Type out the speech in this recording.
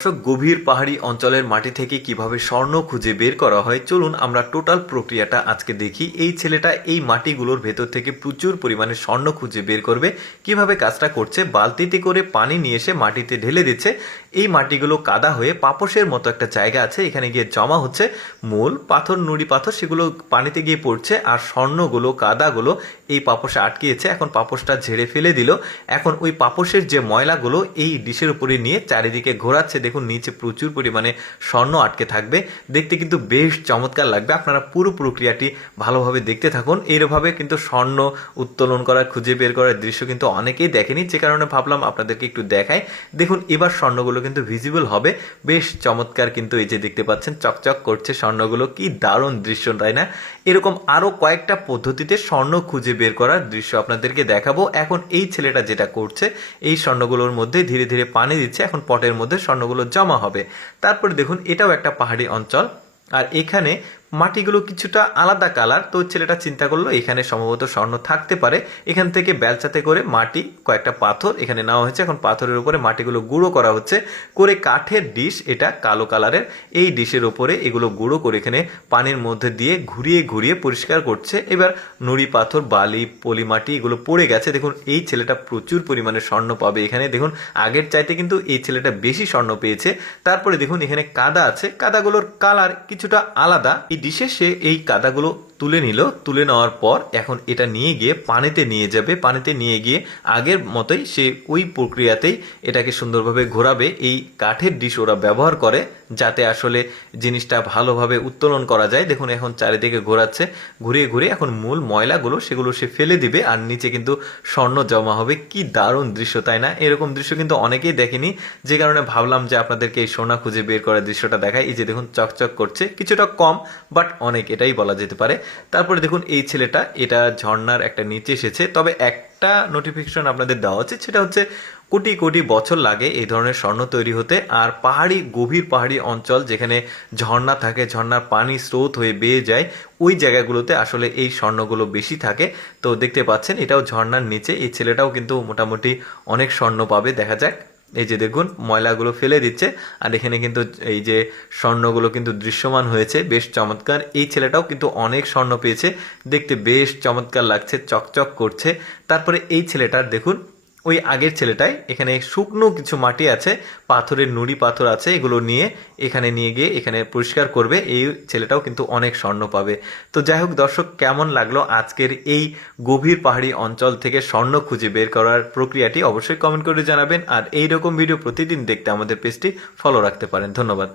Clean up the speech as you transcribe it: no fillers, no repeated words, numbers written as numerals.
গভীর পাহাড়ি অঞ্চলের মাটি থেকে কিভাবে স্বর্ণ খুঁজে বের করা হয় চলুন আমরা টোটাল প্রক্রিয়াটা আজকে দেখি। এই ছেলেটা এই মাটিগুলোর ভেতর থেকে প্রচুর পরিমাণে স্বর্ণ খুঁজে বের করবে। কিভাবে কাজটা করছে, বালতিতে করে পানি নিয়ে এসে মাটিতে ঢেলে দিচ্ছে। এই মাটিগুলো কাদা হয়ে পাপোশের মতো একটা জায়গা আছে, এখানে গিয়ে জমা হচ্ছে। মূল পাথর, নুড়ি পাথর, সেগুলো পানিতে গিয়ে পড়ছে আর স্বর্ণগুলো, কাদাগুলো এই পাপোশে আটকিয়েছে। এখন পাপোশটা ঝেড়ে ফেলে দিল। এখন ওই পাপোশের যে ময়লাগুলো এই ডিশের উপরে নিয়ে চারিদিকে ঘোরাচ্ছে। দেখুন নিচে প্রচুর পরিমাণে স্বর্ণ আটকে থাকবে। দেখতে কিন্তু বেশ চমৎকার লাগবে। আপনারা পুরো প্রক্রিয়াটি ভালোভাবে দেখতে থাকুন। এইভাবে কিন্তু স্বর্ণ উত্তোলন করার, খুঁজে বের করার দৃশ্য কিন্তু অনেকেই দেখেনি, যে কারণে ভাবলাম আপনাদেরকে একটু দেখাই। দেখুন এবার স্বর্ণগুলো কিন্তু ভিজিবল হবে। বেশ চমৎকার কিন্তু এই যে দেখতে পাচ্ছেন চকচক করছে স্বর্ণগুলো। কি দারুণ দৃশ্য, তাই না? এরকম আরো কয়েকটা পদ্ধতিতে স্বর্ণ খুঁজে বের করার দৃশ্য আপনাদেরকে দেখাবো। এখন এই ছেলেটা যেটা করছে, এই স্বর্ণগুলোর মধ্যে ধীরে ধীরে পানি দিচ্ছে। এখন পটের মধ্যে স্বর্ণগুলো জমা হবে। তারপরে দেখুন এটাও একটা পাহাড়ি অঞ্চল, আর এখানে মাটিগুলো কিছুটা আলাদা কালার। তো ছেলেটা চিন্তা করলো এখানে সম্ভবত স্বর্ণ থাকতে পারে। এখান থেকে বেলচাতে করে মাটি, কয়েকটা পাথর এখানে নেওয়া হয়েছে। এখন পাথরের উপরে মাটিগুলো গুঁড়ো করা হচ্ছে। করে কাঠের ডিশ, এটা কালো কালারের, এই ডিশের উপরে এগুলো গুঁড়ো করে এখানে পানির মধ্যে দিয়ে ঘুরিয়ে ঘুরিয়ে পরিষ্কার করছে। এবার নুড়ি পাথর, বালি, পলি মাটি এগুলো পড়ে গেছে। দেখুন এই ছেলেটা প্রচুর পরিমাণে স্বর্ণ পাবে এখানে। দেখুন আগের চাইতে কিন্তু এই ছেলেটা বেশি স্বর্ণ পেয়েছে। তারপরে দেখুন এখানে কাদা আছে, কাদাগুলোর কালার কিছুটা আলাদা। এই ডিশে সে এই কাদাগুলো তুলে নিল। তুলে নেওয়ার পর এখন এটা নিয়ে গিয়ে পানিতে নিয়ে যাবে। পানিতে নিয়ে গিয়ে আগের মতোই সে ওই প্রক্রিয়াতেই এটাকে সুন্দরভাবে ঘোরাবে। এই কাঠের ডিশ ওরা ব্যবহার করে যাতে আসলে জিনিসটা ভালোভাবে উত্তোলন করা যায়। দেখুন এখন চারিদিকে ঘোরাচ্ছে, ঘুরিয়ে ঘুরিয়ে এখন মূল ময়লাগুলো সেগুলো সে ফেলে দিবে আর নিচে কিন্তু স্বর্ণ জমা হবে। কি দারুণ দৃশ্য, তাই না? এরকম দৃশ্য কিন্তু অনেকেই দেখেনি, যে কারণে ভাবলাম যে আপনাদেরকে এই সোনা খুঁজে বের করার দৃশ্যটা দেখায়। এই যে দেখুন চকচক করছে, কিছুটা কম বাট অনেক, এটাই বলা যেতে পারে। তারপরে দেখুন এই ছেলেটা এটা ঝর্ণার একটা নিচে এসেছে। তবে একটা নোটিফিকেশন আপনাদের দেওয়া উচিত, সেটা হচ্ছে কোটি কোটি বছর লাগে এই ধরনের স্বর্ণ তৈরি হতে। আর পাহাড়ি, গভীর পাহাড়ি অঞ্চল যেখানে ঝর্ণা থাকে, ঝর্ণার পানি স্রোত হয়ে বেয়ে যায়, ওই জায়গাগুলোতে আসলে এই স্বর্ণগুলো বেশি থাকে। তো দেখতে পাচ্ছেন এটাও ঝর্ণার নিচে। এই ছেলেটাও কিন্তু মোটামুটি অনেক স্বর্ণ পাবে, দেখা যাক। এই যে দেখুন ময়লাগুলো ফেলে দিচ্ছে আর এখানে কিন্তু এই যে স্বর্ণগুলো কিন্তু দৃশ্যমান হয়েছে, বেশ চমৎকার। এই ছেলেটাও কিন্তু অনেক স্বর্ণ পেয়েছে, দেখতে বেশ চমৎকার লাগছে, চকচক করছে। তারপরে এই ছেলেটার দেখুন, ওই আগের ছেলেটাই এখানে শুকনো কিছু মাটি আছে, পাথরের নুড়ি পাথর আছে, এগুলো নিয়ে এখানে নিয়ে গিয়ে এখানে পরিষ্কার করবে। এই ছেলেটাও কিন্তু অনেক স্বর্ণ পাবে। তো যাই হোক দর্শক, কেমন লাগলো আজকের এই গভীর পাহাড়ি অঞ্চল থেকে স্বর্ণ খুঁজে বের করার প্রক্রিয়াটি অবশ্যই কমেন্ট করে জানাবেন। আর এই রকম ভিডিও প্রতিদিন দেখতে আমাদের পেজটি ফলো রাখতে পারেন। ধন্যবাদ।